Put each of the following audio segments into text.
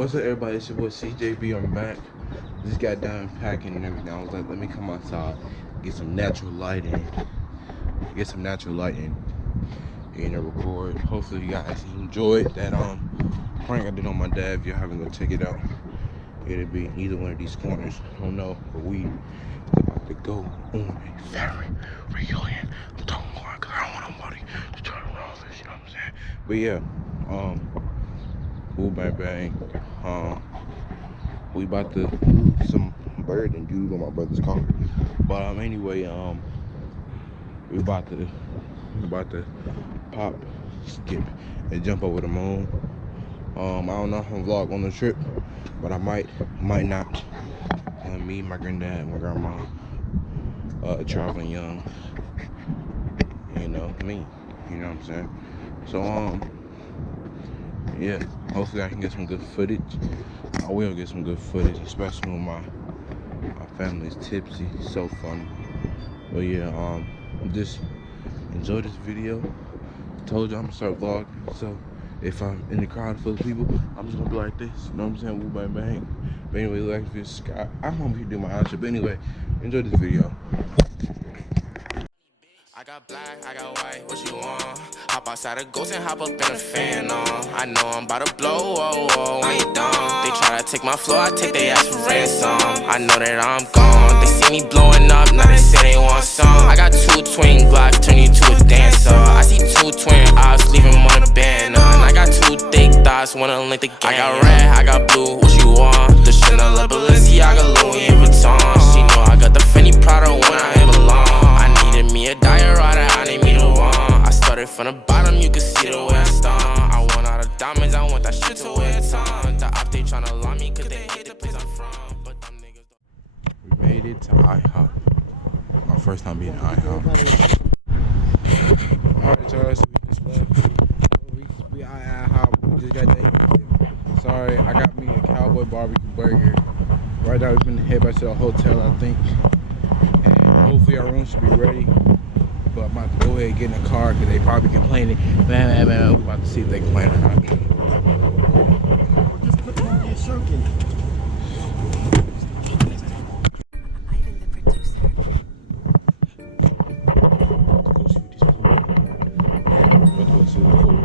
What's up, everybody? It's your boy CJB. I'm back. Just got done packing and everything. I was like, let me come outside, get some natural lighting, and record. Hopefully, you guys enjoyed that prank I did on my dad. If you haven't, go check it out. It'll be in either one of these corners. I don't know, but we about to go on a family reunion. I'm talking about because I don't want nobody to turn around this. You know what I'm saying? But yeah, ooh, bang bang. We about to do some bird and dude on my brother's car. But anyway, we about to pop, skip, and jump over the moon. I don't know if I'm vlog on the trip, but I might not. Me, my granddad, my grandma, traveling young. You know, me. You know what I'm saying? So yeah, hopefully I can get some good footage. I will get some good footage, especially when my family's tipsy. So funny. But yeah, just enjoy this video. Told you I'm gonna start vlogging, so if I'm in the crowd full of people, I'm just gonna be like this. You know what I'm saying? Woo bang bang. But anyway, like this sky. I'm gonna do my outro. But anyway, enjoy this video. I got black, I got white, what you want? Hop outside a ghost and hop up in a fan on. I know I'm about to blow, oh, oh, I ain't done. They try to take my flow, I take their ass for ransom. I know that I'm gone, they see me blowing up, now they say they want some. I got two twin Glocks, turn you to a dancer. I see two twin eyes, leave them on a banner. And I got two thick thighs, wanna link the gang. I got red, I got blue, what you want? The Chanel, Balenciaga, Louis Vuitton. She know I got the Fendi Prada when I belong. I needed me a diorata, I need me the one. I started from the bottom, you can see the way I stung. I want all the diamonds, I want that shit to wear a ton. The op, they tryna lie me, cause they hate the place I'm from. But them niggas don't. We made it to IHOP. My first time being at IHOP. Alright, y'all, so we just left. We IHOP. We just got that. Sorry, I got me a cowboy barbecue burger. Right now, we're gonna head back to the hotel, I think. And hopefully, our room should be ready. But I'm about to go ahead and get in the car because they probably complaining. Man, we're about to see if they complain or not. Just put on your soaking. Ivan the producer. Go see what this pool. About to go see the pool.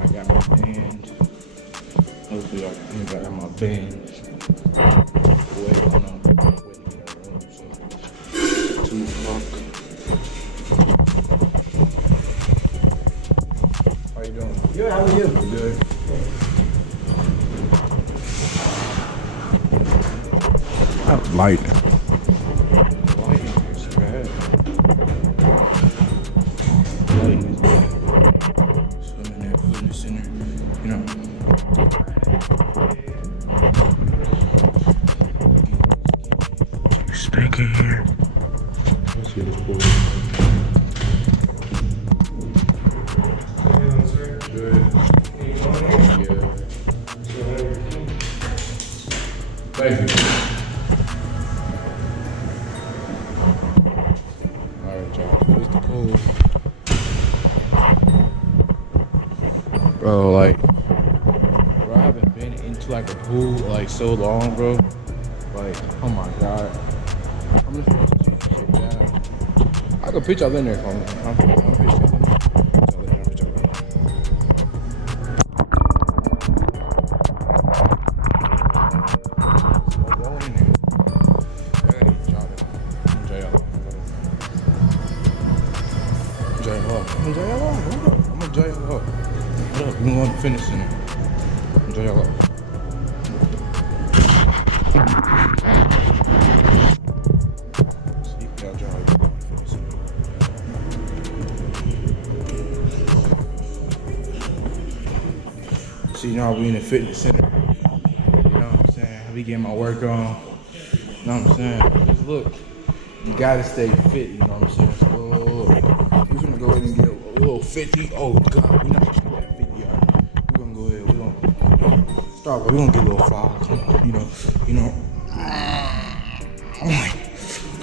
I got my band. Hopefully I got my band. Waiting to get in the room. So 2 o'clock. How you doing? Good, how are you? Good. Light. Lighting is bad. Lighting is bad. So I'm in that fitness center, you know. Stink in here. Let's see this pool. Good. Yeah. Thank you. Alright, y'all. Here's the pool. Bro, like, I haven't been into like a pool like so long, bro. Like, oh my god. I'm just gonna put some shit down. I could pitch y'all in there for me. I'm pitch y'all in there. Pitch y'all in there. So go in there. I gotta get y'all there. Enjoy y'all. Enjoy y'all. Enjoy y'all. Hold up. I'm gonna enjoy y'all. Hold up. We're going to finish in there. Enjoy y'all. So you know, we in the fitness center. You know what I'm saying? I be getting my work on. You know what I'm saying? Just look, you gotta stay fit. You know what I'm saying? So we're gonna go ahead and get a little 50. Oh God, we're not just gonna get 50 yards. We're gonna go ahead. We're gonna start. We're gonna get a little 5. Come on, you know.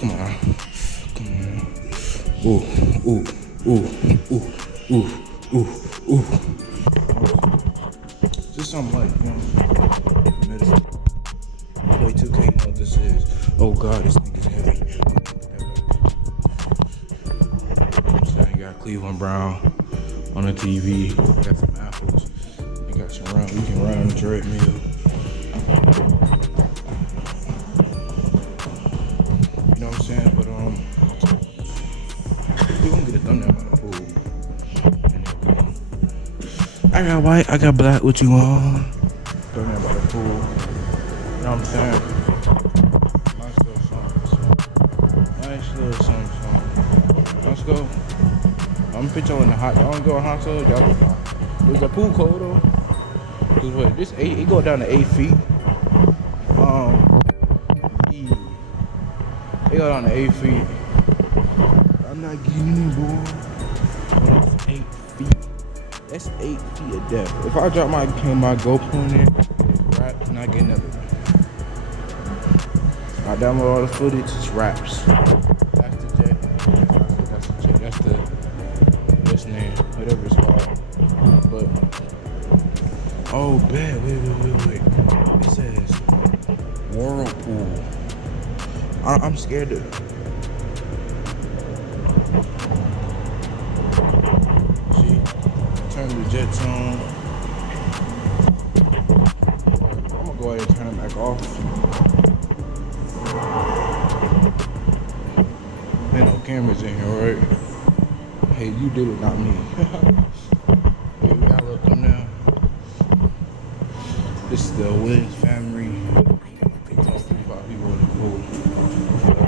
Come on. Ooh. Ooh. Just something like, you know, medicine. Play 2K, you know what this is. Oh God, this thing is heavy. I'm saying, you got Cleveland Brown on the TV. Got some apples. You got some run. We can run on the treadmill. You know what I'm saying? But we gonna get a thumbnail by the pool. I got white, I got black. What you want? Thumbnail by the pool. You know what I'm saying? Nice little something. Let's go. I'm gonna put y'all in the hot. Y'all wanna go in hot tub? Y'all know. Is the pool cold though? Cause what? This 8, it go down to 8 feet. It go down to 8 feet. I'm not getting it, boy. That's 8 feet. That's 8 feet of depth. If I drop my GoPro in there, rap, and I get nothing. I download all the footage, it's raps. That's the jet. That's the jet. That's the what's name, whatever it's called. But bet. Wait. It says whirlpool. I'm scared to. See, turn the jets on. I'm gonna go ahead and turn it back off. Ain't no cameras in here, right? Hey, you did it, not me. Hey, we got a little thumbnail. This is the Williams family. They talk about people in the pool.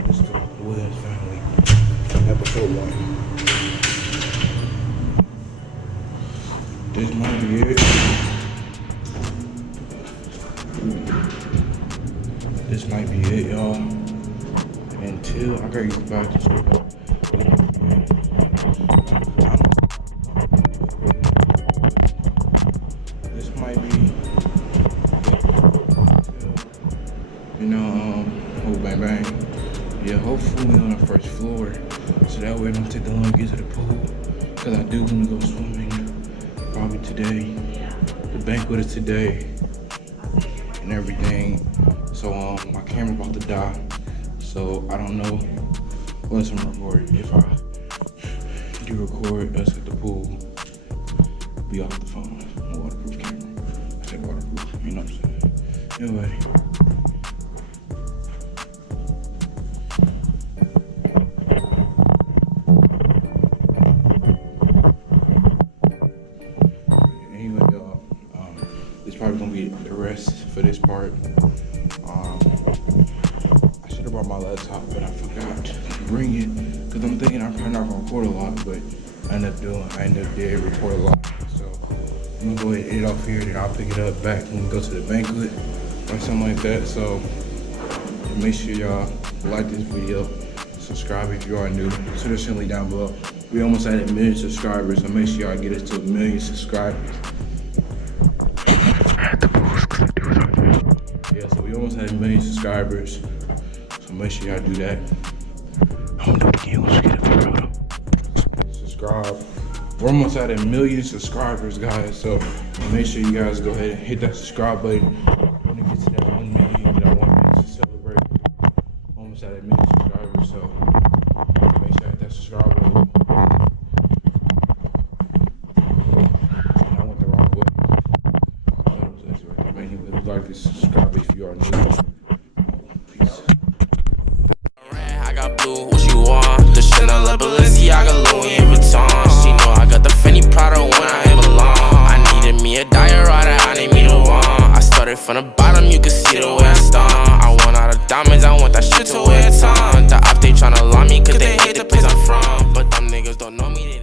This is the Williams family. Episode 1. This might be it. This might be it, y'all. Until I gotta get back to school. This might be, you know, oh bang bang. Yeah, hopefully on the first floor, so that way I don't take the long to get to the pool. Cause I do want to go swimming, probably today. The banquet is today, and everything. So my camera about to die. So I don't know once I'm recording. If I do record us at the pool, be off the phone. Waterproof camera. I said waterproof, you know what I'm saying? Anyway. Anyway, y'all, this probably gonna be the rest for this part. I brought my laptop, but I forgot to bring it because I'm thinking I'm probably not gonna record a lot, but I end up did record a lot. So I'm gonna go ahead and edit off here, then I'll pick it up back when we go to the banquet or something like that. So make sure y'all like this video, subscribe if you are new. So there's a link down below. We almost at 1 million subscribers, so make sure y'all get us to 1 million subscribers. Yeah, so we almost had 1 million subscribers. Make sure y'all do that. I'm gonna do it again. Let's get it for real. Subscribe. We're almost at 1 million subscribers, guys. So make sure you guys go ahead and hit that subscribe button. When it gets to that 1 million, that 1 million to celebrate. Almost at 1 million subscribers. So make sure you hit that subscribe button. And I went the wrong way. Anyway, like this, subscribe if you are new. What you want? The Chanel, Balenciaga, Louis Vuitton. She know I got the Fendi Prada when I belong. I needed me a diorama, I need me the one. I started from the bottom, you can see the way I stung. I want all the diamonds, I want that shit to wear a ton. The op, they tryna lie me cause they hate the place I'm from. But them niggas don't know me, they